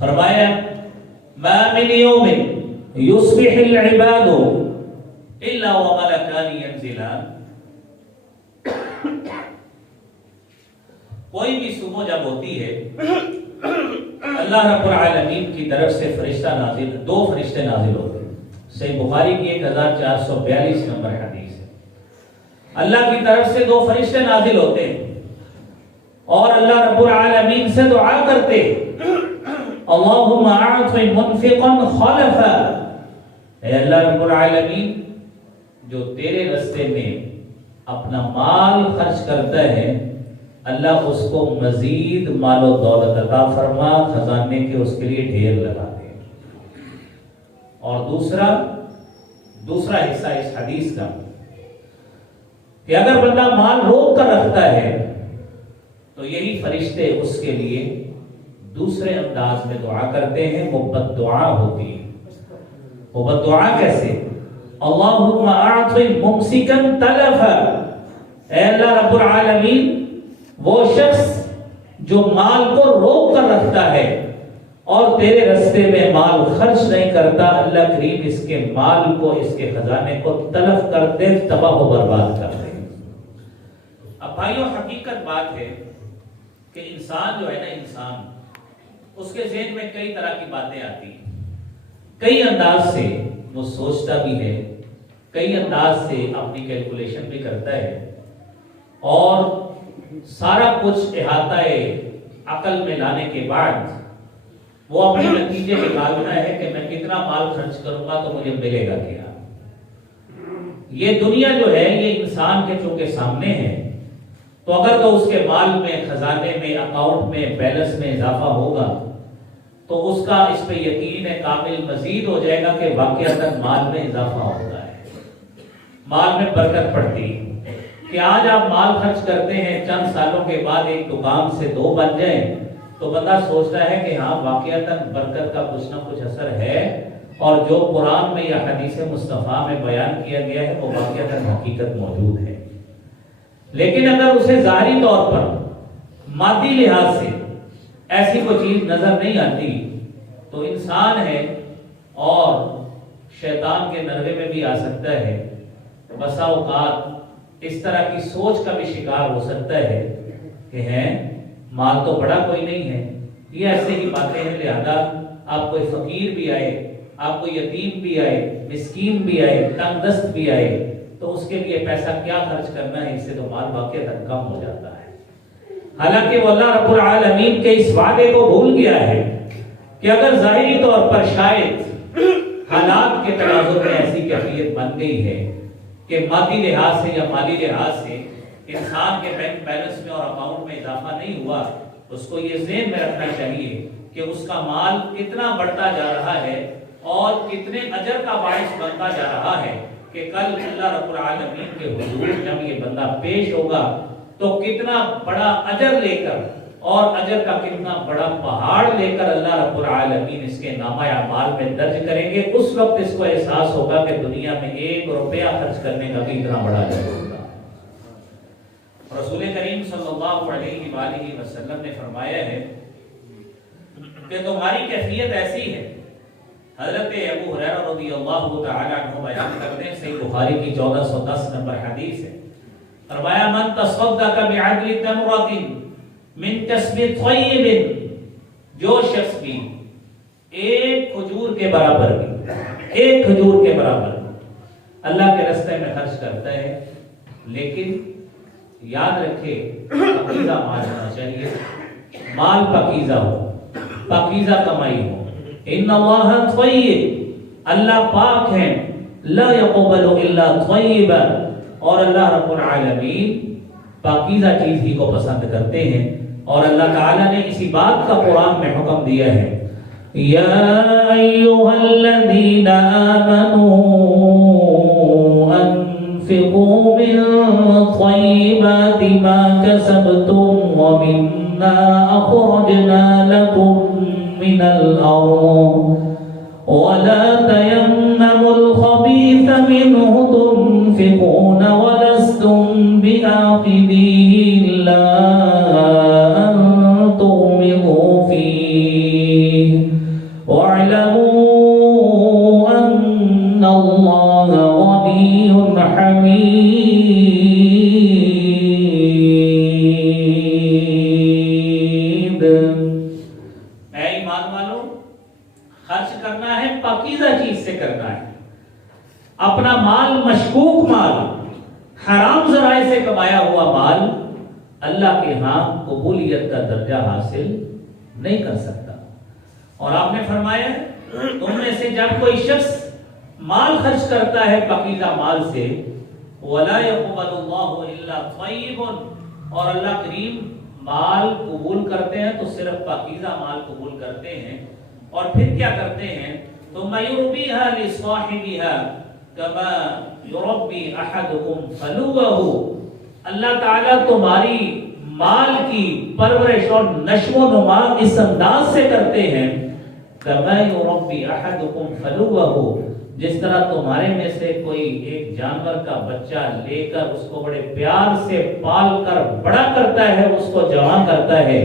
فرمایا ما من یوم یصبح العباد الا وملکان ینزلان، کوئی بھی صبح جب ہوتی ہے اللہ رب العالمین کی طرف سے فرشتہ نازل، دو فرشتے نازل ہوتے ہیں۔ صحیح بخاری کی 1442 نمبر حدیث ہے۔ اللہ کی طرف سے دو فرشتے نازل ہوتے ہیں اور اللہ رب العالمین سے دعا کرتے اللہم اعط منفقا خلفا، اے اللہ رب العالمین جو تیرے راستے میں اپنا مال خرچ کرتا ہے اللہ اس کو مزید مال و دولت عطا فرما، خزانے کے اس کے لیے ڈھیر لگا دے۔ اور دوسرا حصہ اس حدیث کا کہ اگر بندہ مال روک کر رکھتا ہے تو یہی فرشتے اس کے لیے دوسرے انداز میں دعا کرتے ہیں، وہ بد دعا ہوتی ہے۔ وہ بد دعا کیسے؟ اللہم اعط ممسکا تلفا، اے اللہ رب العالمین وہ شخص جو مال کو روک کر رکھتا ہے اور تیرے راستے میں مال خرچ نہیں کرتا، اللہ کریم اس کے مال کو، اس کے خزانے کو تلف کر دے، تباہ و برباد کر دے۔ اب بھائیو حقیقت بات ہے کہ انسان جو ہے نا، انسان اس کے ذہن میں کئی طرح کی باتیں آتی ہیں، کئی انداز سے وہ سوچتا بھی ہے، کئی انداز سے اپنی کیلکولیشن بھی کرتا ہے اور سارا کچھ احاطہ عقل میں لانے کے بعد وہ اپنے نتیجے نکالتا ہے کہ میں کتنا مال خرچ کروں گا تو مجھے ملے گا کیا۔ یہ دنیا جو ہے یہ انسان کے چونکہ سامنے ہے تو اگر تو اس کے مال میں، خزانے میں، اکاؤنٹ میں، بیلنس میں اضافہ ہوگا تو اس کا اس پہ یقین کامل مزید ہو جائے گا کہ واقعتاً مال میں اضافہ ہوتا ہے، مال میں برکت پڑتی ہے کہ آج آپ مال خرچ کرتے ہیں، چند سالوں کے بعد ایک دکان سے دو بن جائیں تو بندہ سوچتا ہے کہ ہاں واقعتاً برکت کا کچھ نہ کچھ اثر ہے، اور جو قرآن میں یا حدیث مصطفیٰ میں بیان کیا گیا ہے وہ واقعتاً حقیقت موجود ہے۔ لیکن اگر اسے ظاہری طور پر مادی لحاظ سے ایسی کوئی چیز نظر نہیں آتی تو انسان ہے اور شیطان کے نرغے میں بھی آ سکتا ہے، بسا اوقات اس طرح کی سوچ کا بھی شکار ہو سکتا ہے کہ مال تو بڑا کوئی نہیں ہے، یہ ایسے ہی باتیں ہیں، لہذا آپ کوئی فقیر بھی آئے، آپ کوئی یتیم بھی آئے، مسکین بھی آئے، تنگ دست بھی آئے تو اس کے لیے پیسہ کیا خرچ کرنا ہے، اس سے تو مال واقعتاً کم ہو جاتا ہے۔ حالانکہ وہ اللہ رب العالمین کے اس وعدے کو بھول گیا ہے کہ اگر ظاہری طور پر شاید حالات کے تناظر میں ایسی کیفیت بن گئی ہے کہ مادی لحاظ سے یا مالی لحاظ سے انسان کے بینک بیلنس میں اور اکاؤنٹ میں اضافہ نہیں ہوا، اس کو یہ ذہن میں رکھنا چاہیے کہ اس کا مال کتنا بڑھتا جا رہا ہے اور کتنے اجر کا باعث بنتا جا رہا ہے کہ کل اللہ رب العالمین کے حضور جب یہ بندہ پیش ہوگا تو کتنا بڑا اجر لے کر اور اجر کا کتنا بڑا پہاڑ لے کر اللہ رب العالمین اس کے نامہ اعمال میں درج کریں گے۔ اس وقت اس کو احساس ہوگا کہ دنیا میں 1 روپیہ خرچ کرنے کا بھی اتنا بڑا اجر ہوگا۔ رسول کریم صلی اللہ علیہ وآلہ وسلم نے فرمایا ہے کہ تمہاری کیفیت ایسی ہے، حضرت ابو ہریرہ رضی اللہ تعالی عنہ بیان کرتے ہیں، صحیح بخاری کی 1410 نمبر حدیث ہے، فرمایا من تصدق بعدل تمرۃ من کسب طیب، جو شخص بھی ایک کھجور کے برابر اللہ کے راستے میں خرچ کرتا ہے، لیکن یاد رکھے پاکیزہ مال ہونا چاہیے، مال پاکیزہ ہو، پاکیزہ کمائی ہو۔ ان اللہ طیب، اللہ پاک ہے، لا يقبل الا طیبا، اور اللہ رب العالمین پاکیزہ چیز ہی کو پسند کرتے ہیں، اور اللہ تعالیٰ نے اسی بات کا قرآن میں حکم دیا ہے، یا ایھا الذین آمنوا انفقوا من طیبات ما کسبتم ومما اخرجنا لكم من الارض ولا تيمموا الخبيث منه تنفقون ولستم بآخذيه إلا أن تغمضوا فيه واعلموا ان اللہ غنی حمید۔ اے ایمان والو، خرچ کرنا ہے پاکیزہ چیز سے کرنا ہے، اپنا مال مشکوک مال، حرام ذرائع سے کمایا ہوا مال اللہ کے ہاں قبولیت کا درجہ حاصل نہیں کر سکتا۔ اور آپ نے فرمایا تم میں سے جب کوئی شخص مال خرچ کرتا ہے پاکیزہ مال سے، وَلَا يَقْبَلُ اللَّهُ إِلَّا طَيِّبٌ، اور اللہ کریم مال قبول کرتے ہیں تو صرف پاکیزہ مال قبول کرتے ہیں، اور پھر کیا کرتے ہیں؟ ثُمَّ يُرْبِيهَا لِصَاحِبِهَا كَمَا يُرَبِّي أَحَدُكُمْ فَلُوَّهُ، اللہ تعالیٰ تمہاری مال کی پرورش اور نشو و نما اس انداز سے کرتے ہیں، كَمَا يُرَبِّي أَحَدُكُمْ فَلُوَّهُ، جس طرح تمہارے میں سے کوئی ایک جانور کا بچہ لے کر اس کو بڑے پیار سے پال کر بڑا کرتا ہے، اس کو جوان کرتا ہے،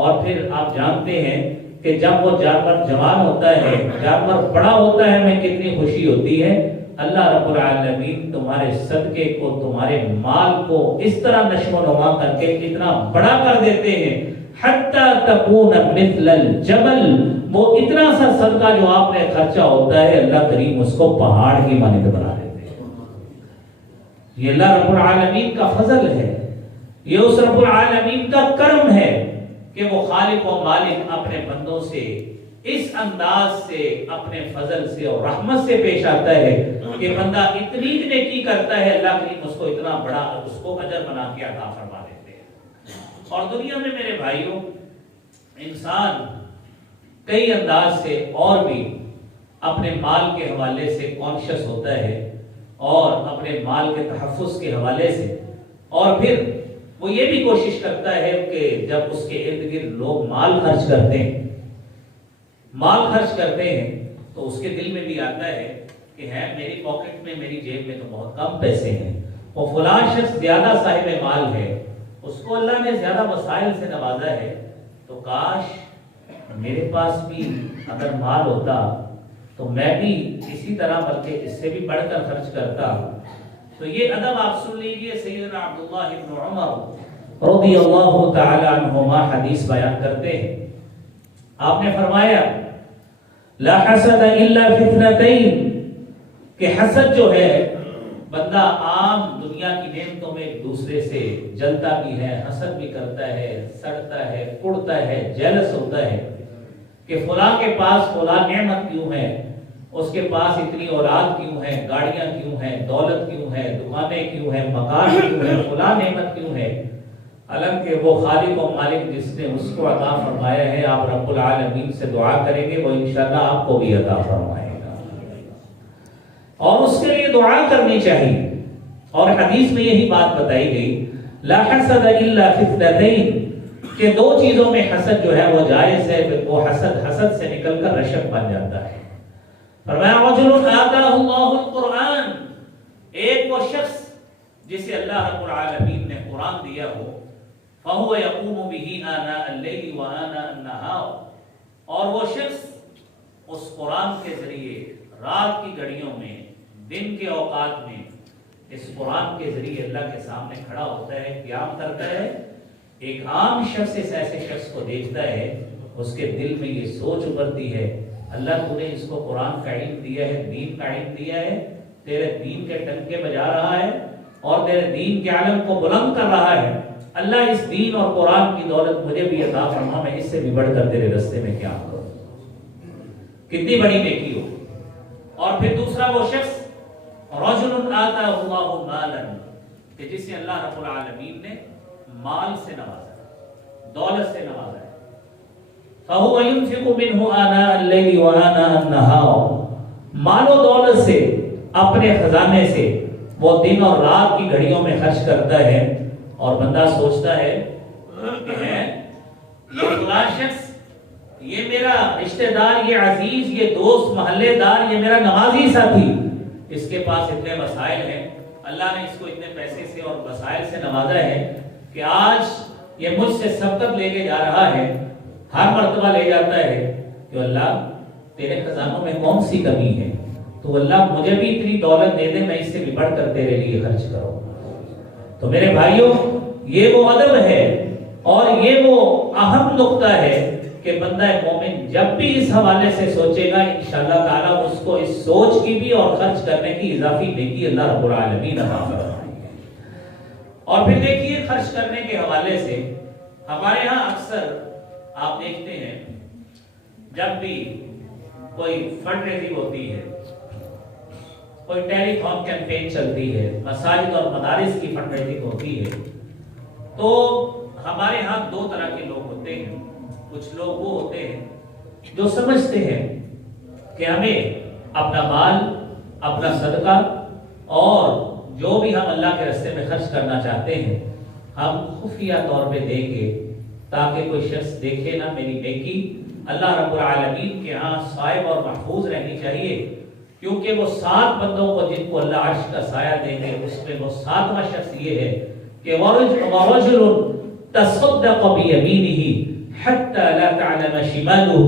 اور پھر آپ جانتے ہیں کہ جب وہ جانور جوان ہوتا ہے، جانور بڑا ہوتا ہے، میں کتنی خوشی ہوتی ہے۔ اللہ رب العالمین تمہارے صدقے کو، تمہارے مال کو اس طرح نشو و نما کر کے اتنا بڑا کر دیتے ہیں، حتی تکون مثل الجبل، وہ اتنا سا صدقہ جو آپ نے خرچہ ہوتا ہے اللہ کریم اس کو پہاڑ کی مانند بنا دیتے ہیں۔ یہ اللہ رب العالمین کا فضل ہے، یہ اس رب العالمین کا کرم ہے کہ وہ خالق و مالک اپنے بندوں سے اس انداز سے، اپنے فضل سے اور رحمت سے پیش آتا ہے کہ بندہ اتنی نیکی کرتا ہے، اللہ کریم اس کو اتنا بڑا اس کو اجر بنا کے عطا فرما دیتے ہیں۔ اور دنیا میں میرے بھائیوں، انسان کئی انداز سے اور بھی اپنے مال کے حوالے سے کانشیس ہوتا ہے، اور اپنے مال کے تحفظ کے حوالے سے، اور پھر وہ یہ بھی کوشش کرتا ہے کہ جب اس کے ارد گرد لوگ مال خرچ کرتے ہیں تو اس کے دل میں بھی آتا ہے کہ ہے میری پاکٹ میں، میری جیب میں تو بہت کم پیسے ہیں، وہ فلاں شخص زیادہ صاحب مال ہے، اس کو اللہ نے زیادہ وسائل سے نوازا ہے، تو کاش میرے پاس بھی اگر مال ہوتا تو میں بھی اسی طرح بلکہ اس سے بھی بڑھ کر خرچ کرتا۔ تو یہ ادب آپ سن لیجئے، سیدنا عبداللہ ابن عمر رضی اللہ تعالی عنہما حدیث بیان کرتے ہیں، آپ نے فرمایا لا حسد الا فی اثنتین، کہ حسد جو ہے بندہ عام دنیا کی نعمتوں میں ایک دوسرے سے جلتا بھی ہے، حسد بھی کرتا ہے، سڑتا ہے، کڑتا ہے، جیلس ہوتا ہے کہ فلاں کے پاس فلاں نعمت کیوں ہے، اس کے پاس اتنی اولاد کیوں ہے، گاڑیاں کیوں ہیں، دولت کیوں ہے، دکانیں کیوں ہیں، مکان کیوں ہے، فلاں نعمت کیوں ہے، حالانکہ وہ خالق و مالک جس نے اس کو عطا فرمایا ہے، آپ رب العالمین سے دعا کریں گے وہ انشاءاللہ آپ کو بھی عطا فرمائے گا، اور اس کے لیے دعا کرنی چاہیے۔ اور حدیث میں یہی بات بتائی گئی لا حسد الا فی اثنتین، کہ دو چیزوں میں حسد جو ہے وہ جائز ہے، وہ حسد سے نکل کر رشک بن جاتا ہے۔ فرمایا رجل آتاہ اللہ القرآن، ایک وہ شخص جسے اللہ رب العالمین نے قرآن دیا ہو، فَهُوَ يَقُومُ بِهِ آنَاءَ اللَّيْلِ وَآنَاءَ النَّهَارِ، اور وہ شخص اس قرآن کے ذریعے رات کی گھڑیوں میں، دن کے اوقات میں اس قرآن کے ذریعے اللہ کے سامنے کھڑا ہوتا ہے، قیام کرتا ہے۔ ایک عام شخص اس ایسے شخص کو دیکھتا ہے، اس کے دل میں یہ سوچ ابھرتی ہے اللہ تو نے اس کو قرآن کا علم دیا ہے، دین کا علم دیا ہے، تیرے دین کے ٹنکے بجا رہا ہے اور تیرے دین کے علم کو بلند کر رہا ہے، اللہ اس دین اور قرآن کی دولت مجھے بھی عطا فرما، میں اس سے بھی بڑھ کر تیرے راستے میں کیا کروں، کتنی بڑی نیکی ہو۔ اور پھر دوسرا وہ شخص رجل آتاہ اللہ مالا، کہ جسے اللہ رب العالمین نے مال سے نوازا، دولت سے نوازا ہے، فَهُوَ يُنْفِقُ مِنْهُ آنَاءَ اللَّيْلِ وَآنَاءَ النَّهَارِ، مال و دولت سے، اپنے خزانے سے وہ دن اور رات کی گھڑیوں میں خرچ کرتا ہے، اور بندہ سوچتا ہے کہ یہ فلاں شخص، یہ میرا رشتہ دار، یہ عزیز، یہ دوست، محلے دار، یہ میرا نمازی ساتھی، اس کے پاس اتنے وسائل ہیں، اللہ نے اس کو اتنے پیسے سے اور وسائل سے نوازا ہے کہ آج یہ مجھ سے سبقت لے کے جا رہا ہے، ہر مرتبہ لے جاتا ہے کہ اللہ تیرے خزانوں میں کون سی کمی ہے، تو اللہ مجھے بھی اتنی دولت دے دے، میں اس سے بھی بڑھ کر تیرے لیے خرچ کروں۔ تو میرے بھائیوں، یہ وہ ادب ہے اور یہ وہ اہم نقطہ ہے کہ بندہ مومن جب بھی اس حوالے سے سوچے گا انشاءاللہ تعالیٰ اس کو اس سوچ کی بھی اور خرچ کرنے کی اضافی نیکی اللہ رب العالمین عطا فرمائے گا۔ اور پھر دیکھیے خرچ کرنے کے حوالے سے ہمارے ہاں اکثر آپ دیکھتے ہیں جب بھی کوئی فنڈ ریزنگ ہوتی ہے، کوئی ٹیلی تھون کیمپین چلتی ہے، مساجد اور مدارس کی فنڈ ریزنگ ہوتی ہے، تو ہمارے ہاں دو طرح کے لوگ ہوتے ہیں۔ کچھ لوگ وہ ہوتے ہیں جو سمجھتے ہیں کہ ہمیں اپنا مال، اپنا صدقہ اور جو بھی ہم اللہ کے راستے میں خرچ کرنا چاہتے ہیں ہم خفیہ طور پہ دیں گے تاکہ کوئی شخص دیکھے نہ میری نیکی اللہ رب العالمین کے ہاں صائب اور محفوظ رہنی چاہیے، کیونکہ وہ 7 بندوں کو جن کو اللہ عرش کا سایہ دیں گے اس میں وہ 7واں شخص یہ ہے کہ وَرَجُلٌ تَصَدَّقَ بِيَمِينِهِ حَتَّى لَا تَعْلَمَ شِمَالُهُ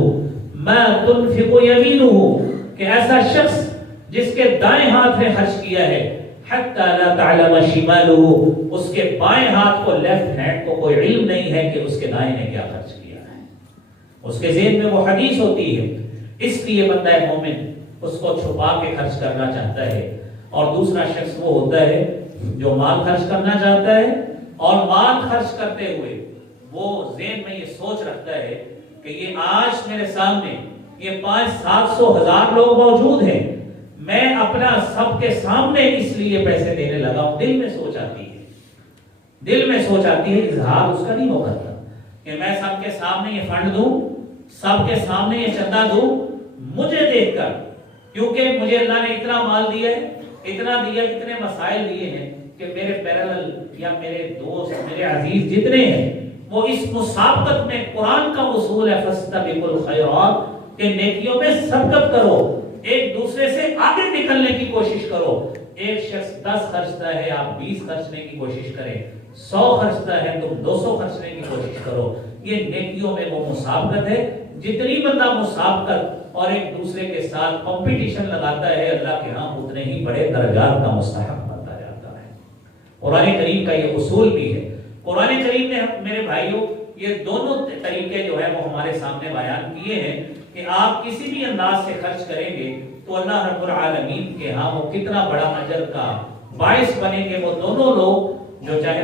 مَا تُنْفِقُ يَمِينُهُ، کہ ایسا شخص جس کے دائیں ہاتھ نے خرچ کیا ہے حَتَّى لَا تَعْلَمَ شِمَالُهُ، اس کے بائیں ہاتھ کو، لیفٹ ہینڈ کو کوئی علم نہیں ہے کہ اس کے دائیں نے کیا خرچ کیا ہے۔ اس کے ذہن میں وہ حدیث ہوتی ہے، اس لیے بندہ مومن اس کو چھپا کے خرچ کرنا چاہتا ہے۔ اور دوسرا شخص وہ ہوتا ہے جو مال خرچ کرنا چاہتا ہے اور مال خرچ کرتے ہوئے وہ ذہن میں یہ سوچ رکھتا ہے کہ یہ آج میرے سامنے یہ 500-700 لوگ موجود ہیں، میں اپنا سب کے سامنے اس لیے پیسے دینے لگا ہوں۔ دل میں سوچ آتی ہے، دل میں سوچ آتی ہے، اظہار اس کا نہیں ہو کرتا کہ میں سب کے سامنے یہ فنڈ دوں، سب کے سامنے یہ چندہ دوں، مجھے دیکھ کر، کیونکہ مجھے اللہ نے اتنا مال دیا ہے، اتنا دیا، اتنے مسائل دیے ہیں کہ میرے پیرل یا میرے دوست، میرے عزیز جتنے ہیں وہ اس مسابقت میں، قرآن کا اصول ہے فَاسْتَبِقُوا الْخَيْرَاتِ کہ نیکیوں میں سبقت کرو، ایک دوسرے سے آگے نکلنے کی کوشش کرو۔ ایک شخص 10 خرچتا ہے، آپ 20 خرچنے کی کوشش کریں، 100 خرچتا ہے تم 200 خرچنے کی کوشش کرو۔ یہ نیکیوں میں وہ مسابقت ہے، جتنی بندہ مسابقت اور ایک دوسرے کے ساتھ کمپٹیشن لگاتا ہے اللہ کے ہاں اتنے ہی بڑے درجات کا مستحق بنتا جاتا ہے۔ قرآن کریم کا یہ اصول بھی ہے۔ قرآن کریم نے میرے بھائیوں یہ دونوں طریقے جو ہے وہ ہمارے سامنے بیان کیے ہیں کہ آپ کسی بھی انداز سے خرچ کریں گے تو اللہ رب العالمین کے ہاں وہ کتنا بڑا اجر کا باعث بنے گے۔ وہ دونوں لوگ جو چاہے